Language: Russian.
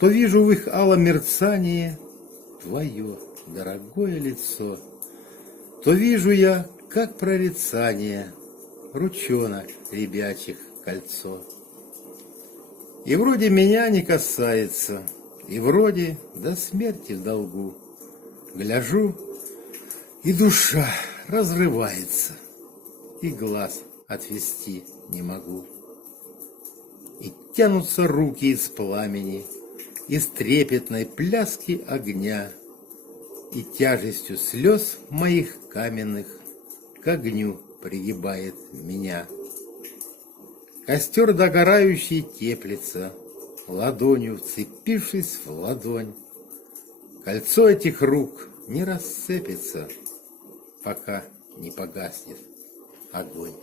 то вижу в их алом мерцании твое дорогое лицо, то вижу я, как прорицание, ручонок ребячих кольцо. И вроде меня не касается, и вроде до смерти в долгу. Гляжу, и душа разрывается, и глаз отвести не могу. И тянутся руки из пламени, из трепетной пляски огня, и тяжестью слез моих каменных к огню пригибает меня. Костер догорающий теплится, ладонью вцепившись в ладонь. Кольцо этих рук не рассыпется, пока не погаснет огонь.